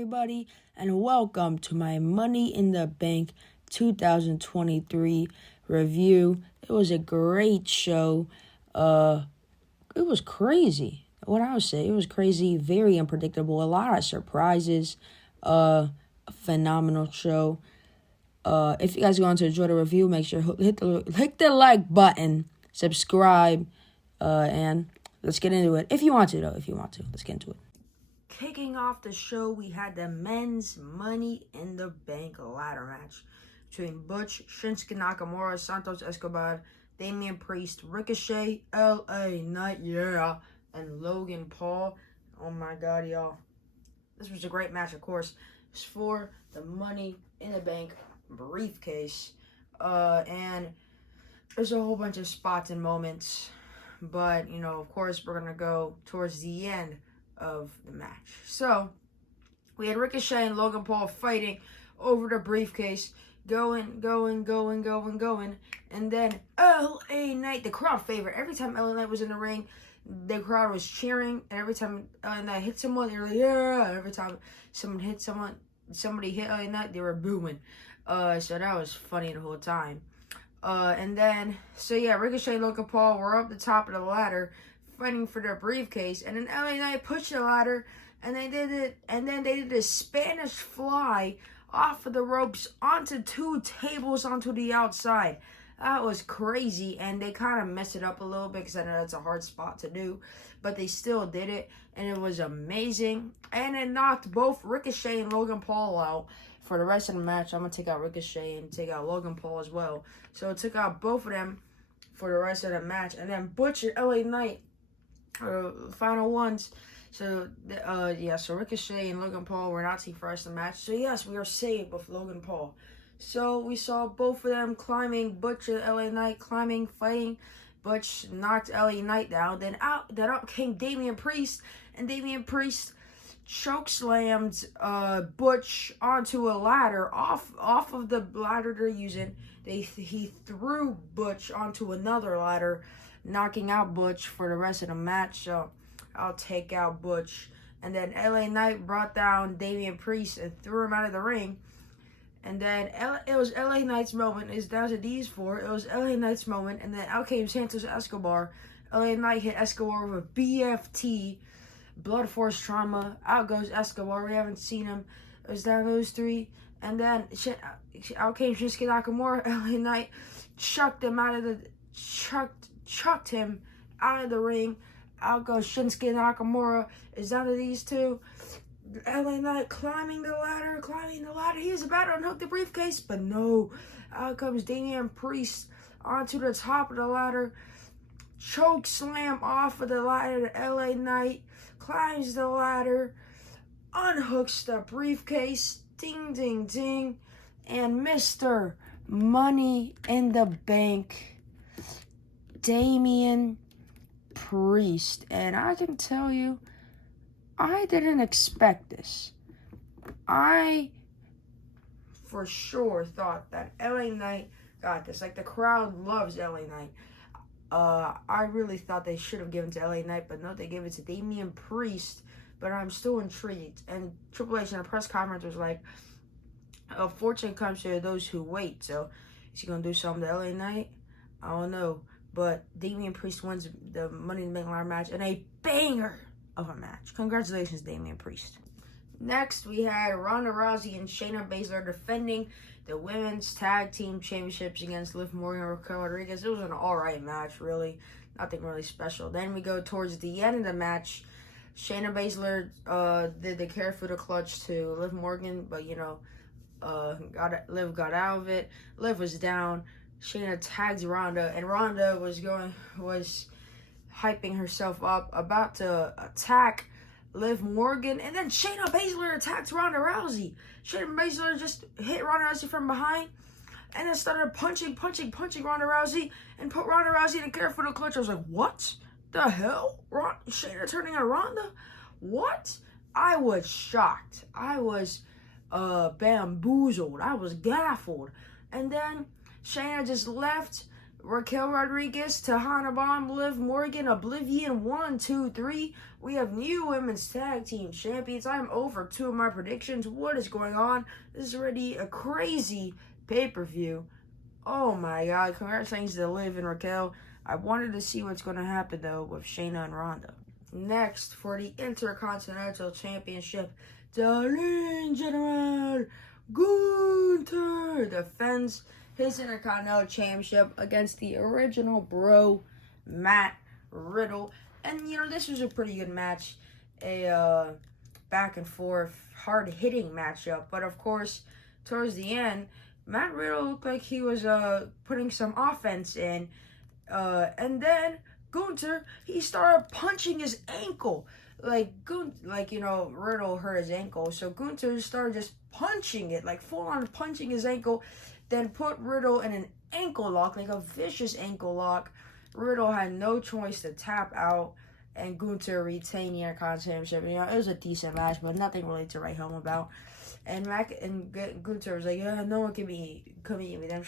everybody, and welcome to my Money in the Bank 2023 review. It was a great show. It was crazy. What I would say, it was crazy, very unpredictable, a lot of surprises. A phenomenal show. If you guys are going to enjoy the review, make sure hit the like button, subscribe, and let's get into it. If you want to, let's get into it. Kicking off the show, we had the men's Money in the Bank ladder match between Butch, Shinsuke Nakamura, Santos Escobar, Damian Priest, Ricochet, LA Knight, and Logan Paul. Oh my God, y'all. This was a great match, of course. It's for the Money in the Bank briefcase. And there's a whole bunch of spots and moments. But, of course, we're going to go towards the end of the match. So, we had Ricochet and Logan Paul fighting over the briefcase. Going. And then LA Knight, the crowd favorite. Every time LA Knight was in the ring, the crowd was cheering. And every time LA Knight hit someone, they were like, yeah. Every time somebody hit LA Knight, they were booing. So that was funny the whole time. Ricochet and Logan Paul were up the top of the ladder fighting for their briefcase, and then LA Knight pushed the ladder, and they did a Spanish fly off of the ropes onto two tables onto the outside. That was crazy, and they kind of messed it up a little bit because I know that's a hard spot to do, but they still did it, and it was amazing, and it knocked both Ricochet and Logan Paul out. For the rest of the match, I'm going to take out Ricochet and take out Logan Paul as well. So it took out both of them for the rest of the match. And then Butch and LA Knight, final ones. So Ricochet and Logan Paul were not seen for the rest of the match. So yes, we are saved with Logan Paul. So we saw both of them climbing, Butch and LA Knight climbing, fighting. Butch knocked LA Knight down. Then up came Damian Priest, and Damian Priest chokeslammed Butch onto a ladder off of the ladder they're using. He threw Butch onto another ladder, knocking out Butch for the rest of the match. So I'll take out Butch. And then LA Knight brought down Damian Priest and threw him out of the ring. And then it was LA Knight's moment. It's down to these four. It was LA Knight's moment. And then out came Santos Escobar. LA Knight hit Escobar with a BFT. Blood Force Trauma. Out goes Escobar. We haven't seen him. It was down those three. And then out came Shinsuke Nakamura. LA Knight chucked him out of the chucked him out of the ring. Out goes Shinsuke Nakamura. It's down to these two. LA Knight climbing the ladder. He was about to unhook the briefcase, but no. Out comes Damian Priest onto the top of the ladder. Choke slam off of the ladder to LA Knight. Climbs the ladder, unhooks the briefcase, ding, ding, ding, and Mr. Money in the Bank, Damian Priest. And I can tell you, I didn't expect this. I, for sure, thought that LA Knight got this. Like, the crowd loves LA Knight. I really thought they should have given to LA Knight, but no, they gave it to Damian Priest. But I'm still intrigued. And Triple H in a press conference was like, fortune comes to those who wait. So, is he going to do something to LA Knight? I don't know. But Damian Priest wins the Money in the Bank ladder match in a banger of a match. Congratulations, Damian Priest. Next, we had Ronda Rousey and Shayna Baszler defending the women's tag team championships against Liv Morgan and Raquel Rodriguez. It was an alright match, really. Nothing really special. Then we go towards the end of the match. Shayna Baszler did the Karafuda clutch to Liv Morgan, but, Liv got out of it. Liv was down. Shayna tagged Ronda, and Ronda was hyping herself up, about to attack Liv Morgan, and then Shayna Baszler attacked Ronda Rousey. Shayna Baszler just hit Ronda Rousey from behind, and then started punching Ronda Rousey, and put Ronda Rousey in a Karafuda clutch. I was like, what the hell? Shayna turning on Ronda? What? I was shocked. I was bamboozled. I was gaffled. And then Shayna just left, Raquel Rodriguez, Tahana Bomb, Liv Morgan, Oblivion, 1, 2, 3. We have new women's tag team champions. I'm over 2 of my predictions. What is going on? This is already a crazy pay-per-view. Oh my god, congratulations to Liv and Raquel. I wanted to see what's going to happen though with Shayna and Ronda. Next, for the Intercontinental Championship, the Ring General Gunther defends his Intercontinental Championship against the original bro, Matt Riddle. And, this was a pretty good match. A back and forth, hard-hitting matchup. But, of course, towards the end, Matt Riddle looked like he was putting some offense in. And then Gunther, he started punching his ankle. Riddle hurt his ankle. So Gunther started just punching it, like full-on punching his ankle. Then put Riddle in an ankle lock, like a vicious ankle lock. Riddle had no choice to tap out, and Gunther retained the Intercontinental Championship. It was a decent match, but nothing really to write home about. And Gunther was like, yeah, no one can beat me. Then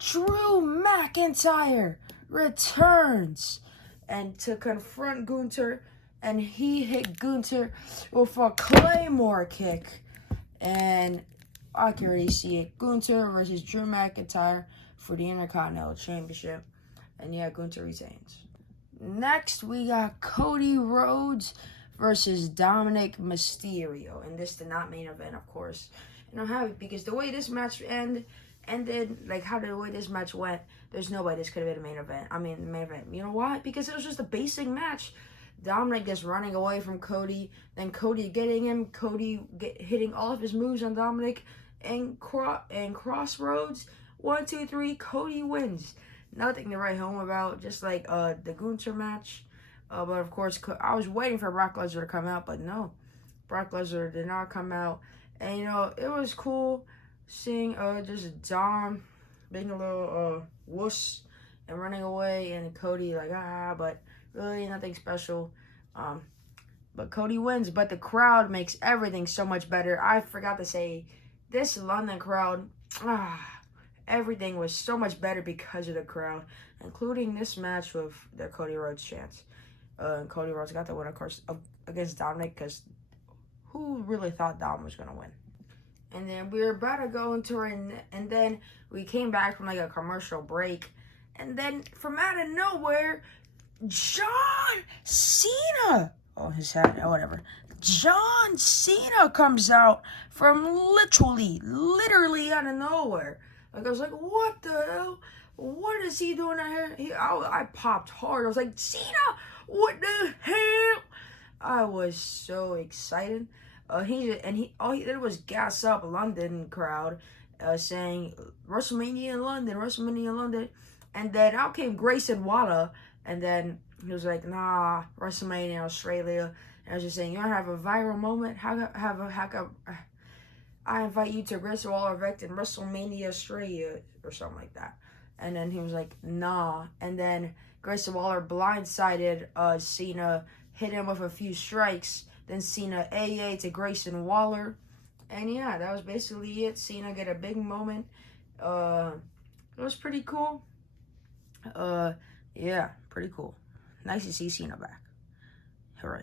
Drew McIntyre returns and to confront Gunther, and he hit Gunther with a Claymore kick. And I can already see it. Gunther versus Drew McIntyre for the Intercontinental Championship. And yeah, Gunther retains. Next, we got Cody Rhodes versus Dominic Mysterio. And this did not main event, of course. And I'm happy because the way this match ended, the way this match went, there's no way this could have been a main event. The main event. You know why? Because it was just a basic match. Dominic just running away from Cody, then Cody getting him, hitting all of his moves on Dominic, and Crossroads, 1, 2, 3, Cody wins. Nothing to write home about, just like the Gunther match. But of course, I was waiting for Brock Lesnar to come out, but no, Brock Lesnar did not come out. And it was cool seeing just Dom being a little wuss and running away, and Cody but really nothing special. But Cody wins, but the crowd makes everything so much better. I forgot to say, this London crowd, everything was so much better because of the crowd, including this match with the Cody Rhodes chants. And Cody Rhodes got the win, of course, against Dominic, because who really thought Dom was going to win? And then we were about to go into and then we came back from a commercial break. And then from out of nowhere, John Cena. Oh, his hat, whatever. John Cena comes out from literally out of nowhere. I was like, what the hell? What is he doing out here? I popped hard. I was like, Cena, what the hell? I was so excited. All he did was gas up London crowd, saying WrestleMania in London. And then out came Grayson Waller, and then he was like, nah, WrestleMania in Australia. And I was just saying, you want to have a viral moment? I invite you to Grayson Waller event in WrestleMania Australia or something like that. And then he was like, nah. And then Grayson Waller blindsided Cena, hit him with a few strikes. Then Cena AA to Grayson Waller. And yeah, that was basically it. Cena get a big moment. It was pretty cool. Yeah, pretty cool. Nice to see Cena back. Hooray.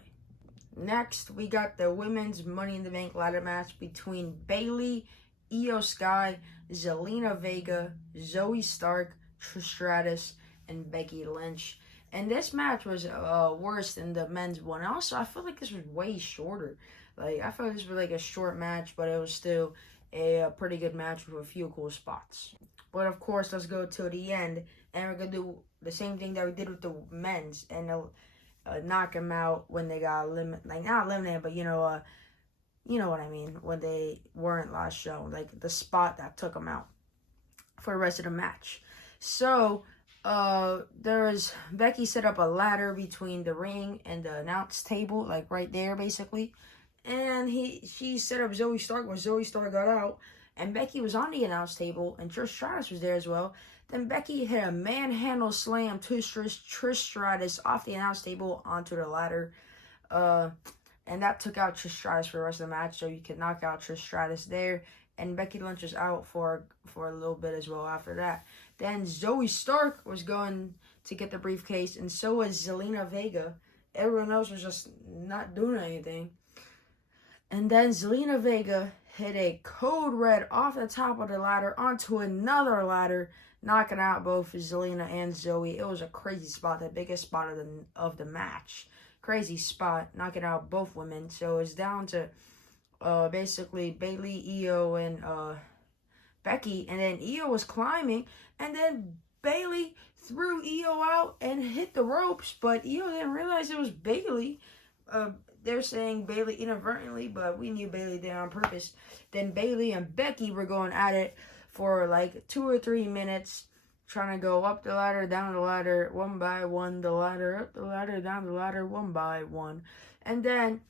Next, we got the women's Money in the Bank ladder match between Bayley, Io Sky, Zelina Vega, Zoe Stark, Trish Stratus, and Becky Lynch. And this match was worse than the men's one. Also, I feel like this was way shorter. I felt this was a short match, but it was still a pretty good match with a few cool spots. But of course, let's go to the end, and we're gonna do the same thing that we did with the men's, and knock them out when they got not eliminated, but you know what I mean, when they weren't last shown, the spot that took them out for the rest of the match. So Becky set up a ladder between the ring and the announce table, right there basically, and she set up Zoe Stark when Zoe Stark got out, and Becky was on the announce table, and Trish Stratus was there as well. Then Becky hit a manhandle slam to Trish Stratus off the announce table onto the ladder, and that took out Trish Stratus for the rest of the match, so you could knock out Trish Stratus there. and Becky Lynch was out for a little bit as well after that. Then Zoe Stark was going to get the briefcase, and so was Zelina Vega. Everyone else was just not doing anything. And then Zelina Vega hit a code red off the top of the ladder onto another ladder, knocking out both Zelina and Zoe. It was a crazy spot, the biggest spot of the match. Crazy spot, knocking out both women. So it's down to basically Bayley, Io, and Becky. And then Io was climbing, and then Bayley threw Io out and hit the ropes, but Io didn't realize it was Bayley. They're saying Bayley inadvertently, but we knew Bayley did it on purpose. Then Bayley and Becky were going at it for like 2 or 3 minutes, trying to go up the ladder, down the ladder, one by one, the ladder, up the ladder, down the ladder, one by one. And then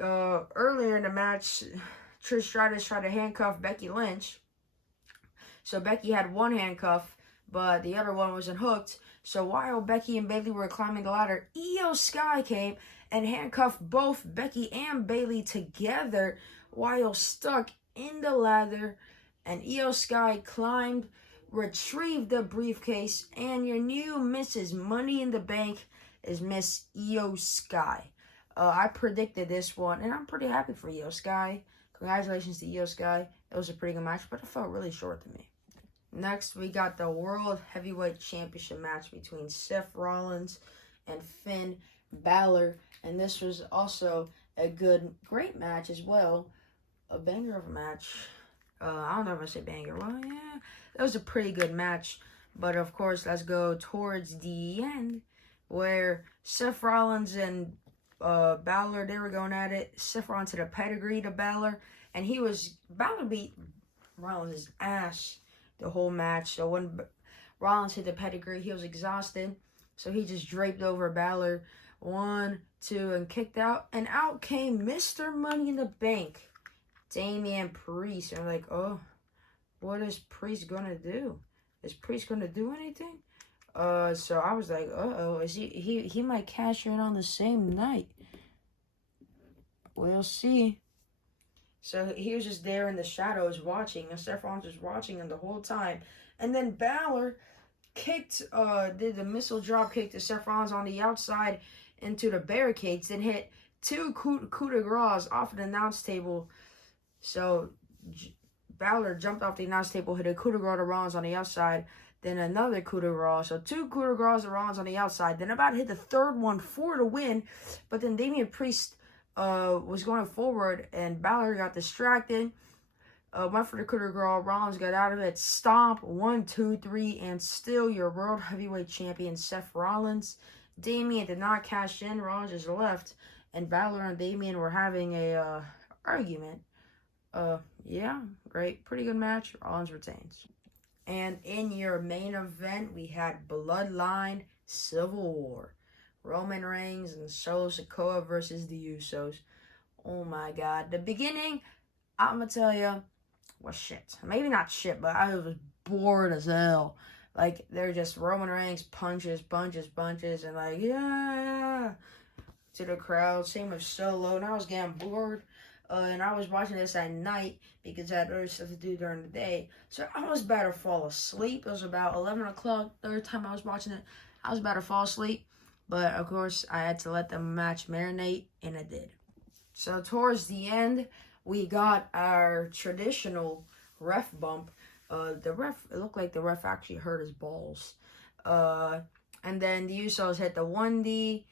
earlier in the match, Trish Stratus tried to handcuff Becky Lynch. So Becky had one handcuff, but the other one wasn't hooked. So while Becky and Bayley were climbing the ladder, Io Sky came and handcuffed both Becky and Bayley together while stuck in the ladder. And Io Sky climbed, retrieved the briefcase, and your new Mrs. Money in the Bank is Miss Io Sky. I predicted this one, and I'm pretty happy for Io Sky. Congratulations to Io Sky. It was a pretty good match, but it felt really short to me. Next, we got the World Heavyweight Championship match between Seth Rollins and Finn Balor. And this was also a great match as well. A banger of a match. I don't know if I say banger. Well, yeah, that was a pretty good match. But of course, let's go towards the end, where Seth Rollins and Balor, they were going at it. Seth Rollins hit a pedigree to Balor, and Balor beat Rollins' ass the whole match. So when Rollins hit the pedigree, he was exhausted, so he just draped over Balor. 1, 2, and kicked out. And out came Mr. Money in the Bank, Damian Priest. And I'm like, oh, what is Priest gonna do? Is Priest gonna do anything? So I was like, uh-oh, is he might cash in on the same night. We'll see. So he was just there in the shadows watching, and Seth Rollins was watching him the whole time. And then Balor did the missile drop kick to Seth Rollins on the outside into the barricades, then hit 2 coup de grace off of the announce table. So Balor jumped off the announce table, hit a coup de grace to Rollins on the outside, then another coup de grace. So 2 coup de grace to Rollins on the outside, then about to hit the third one for the win. But then Damian Priest was going forward, and Balor got distracted. Went for the coup de grace. Rollins got out of it. Stomp. 1, 2, 3, and still your World Heavyweight Champion, Seth Rollins. Damian did not cash in. Rollins just left, and Balor and Damian were having a argument. Yeah, great, pretty good match. Rollins retains. And in your main event, we had Bloodline Civil War. Roman Reigns and Solo Sikoa versus the Usos. Oh my God. The beginning, I'm going to tell you, was shit. Maybe not shit, but I was bored as hell. Like, they're just Roman Reigns punches, and like, yeah, to the crowd. Same with Solo, and I was getting bored. And I was watching this at night because I had other stuff to do during the day. So I was about to fall asleep. It was about 11 o'clock. Third time I was watching it, I was about to fall asleep. But, of course, I had to let the match marinate, and I did. So, towards the end, we got our traditional ref bump. It looked like the ref actually hurt his balls. And then the Usos hit the 1D,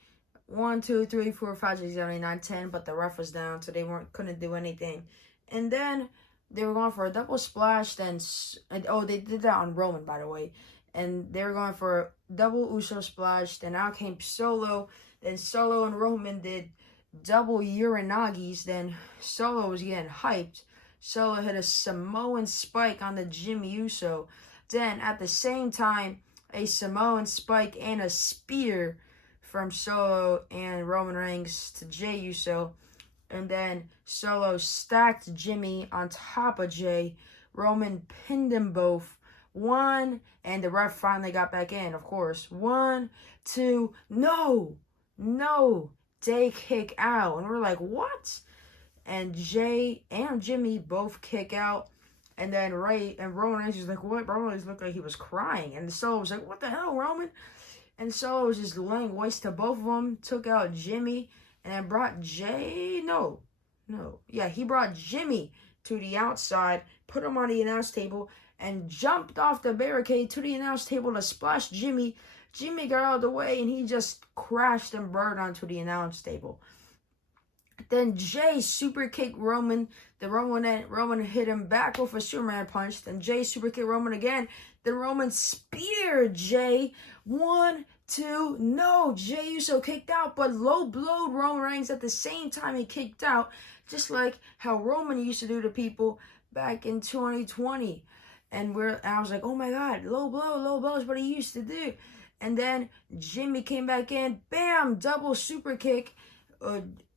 1, 2, 3, 4, 5, 6, 7, 8, 9, 10, but the ref was down, so they couldn't do anything. And then they were going for a double splash, they did that on Roman, by the way. And they were going for a double Uso splash. Then out came Solo. Then Solo and Roman did double Uranagis. Then Solo was getting hyped. Solo hit a Samoan spike on the Jimmy Uso. Then, at the same time, a Samoan spike and a spear from Solo and Roman Reigns to Jey Uso. And then Solo stacked Jimmy on top of Jey. Roman pinned them both. 1, and the ref finally got back in, of course. 1, 2, no, they kick out. And we're like, what? And Jey and Jimmy both kick out. And then Roman Reigns was like, what? Roman Reigns looked like he was crying. And Solo was like, what the hell, Roman? And Solo was just laying waste to both of them. Took out Jimmy. And then brought he brought Jimmy to the outside. Put him on the announce table. And jumped off the barricade to the announce table to splash Jimmy. Jimmy got out of the way. And he just crashed and burned onto the announce table. Then Jay super kicked Roman. Roman hit him back with a Superman punch. Then Jay super kicked Roman again. Then Roman speared Jay. 1, 2, no. Jay Uso kicked out, but low blowed Roman Reigns at the same time he kicked out. Just like how Roman used to do to people back in 2020. And I was like, oh my God, low blow is what he used to do. And then Jimmy came back in. Bam, double super kick.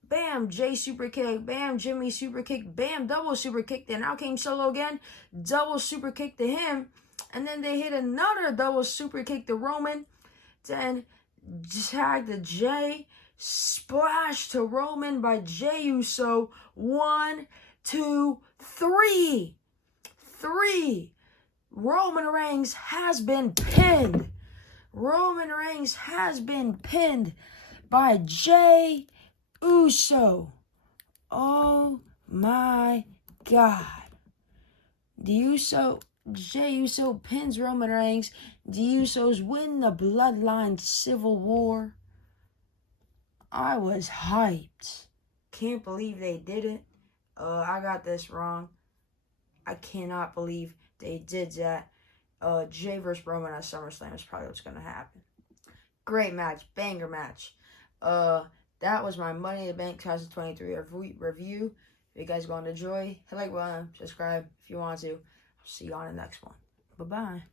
Bam, Jay super kick. Bam, Jimmy super kick. Bam, double super kick. Then out came Solo again. Double super kick to him. And then they hit another double super kick to Roman. Then tag to Jay. Splash to Roman by Jay Uso. 1, 2, 3. 3. Roman Reigns has been pinned. Roman Reigns has been pinned by Jay Uso. Oh my God. Jay Uso pins Roman Reigns. The Usos win the Bloodline Civil War. I was hyped. Can't believe they did it. I got this wrong. I cannot believe they did that. Jay versus Roman at SummerSlam is probably what's going to happen. Great match. Banger match. That was my Money in the Bank 2023 review. If you guys going to enjoy, hit like button, subscribe if you want to. I'll see you on the next one. Bye-bye.